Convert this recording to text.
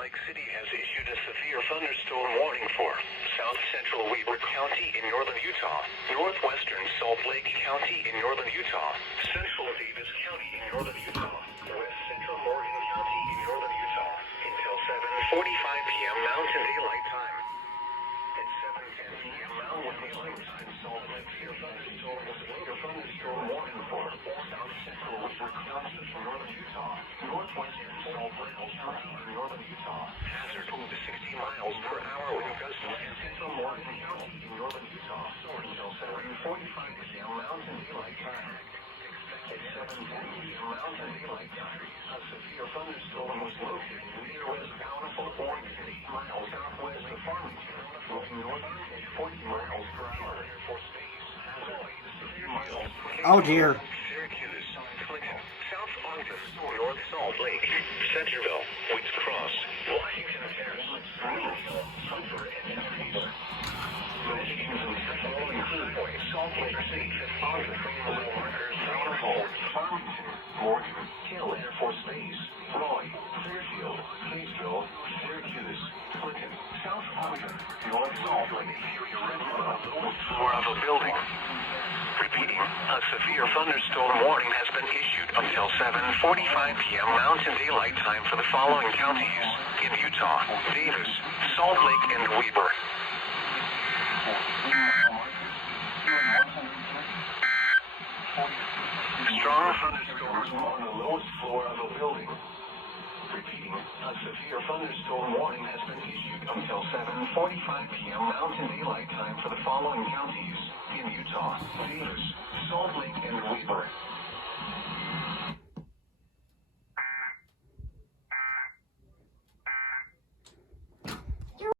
Lake City has issued a severe thunderstorm warning for south central Weber County in northern Utah, northwestern Salt Lake County in northern Utah, central Davis County in northern Utah, west central Morgan County in northern Utah, until 7:45 p.m. Mountain Daylight Time. At 7:10 p.m. Mountain Daylight Time, Salt Lake City thunderstorm was later thunderstorm warning for south central Weber County in northern Utah, northwestern Salt Lake County in northern Utah. Hazard to 60 miles per hour wind gusts in central Morgan County in northern Utah until 7:45 p.m. Mountain Daylight Time. At 7:10 p.m. Mountain Daylight Time, a severe thunderstorm was located near West Bountiful, Oregon, 8 miles southwest of Farmington, moving northern at 40 miles per hour. Air Force Base has a wind of 60 miles. Oh dear. Syracuse, Clinton, South Ogden, North Salt Lake, Centerville, Woods Cross, Washington Terrace, Greenville, Sulphur, and East. Locations in the following cruise points: Salt Lake City, Ogden, Little Markers, Bountiful, Farmington, Morgan, Hill Air Force Base, Roy, Fairfield, Kaysville, Syracuse, Clinton, South Ogden, North Salt Lake, floor of a building. Repeating, a severe thunderstorm warning has been issued until 7:45 p.m. Mountain Daylight Time for the following counties in Utah: Davis, Salt Lake, and Weber. Strong thunderstorms on the lowest floor of a building. Repeating, a severe thunderstorm warning has been issued until 7:45 p.m. Mountain Daylight Time for the following counties in Utah: Davis, Salt Lake, and Weber.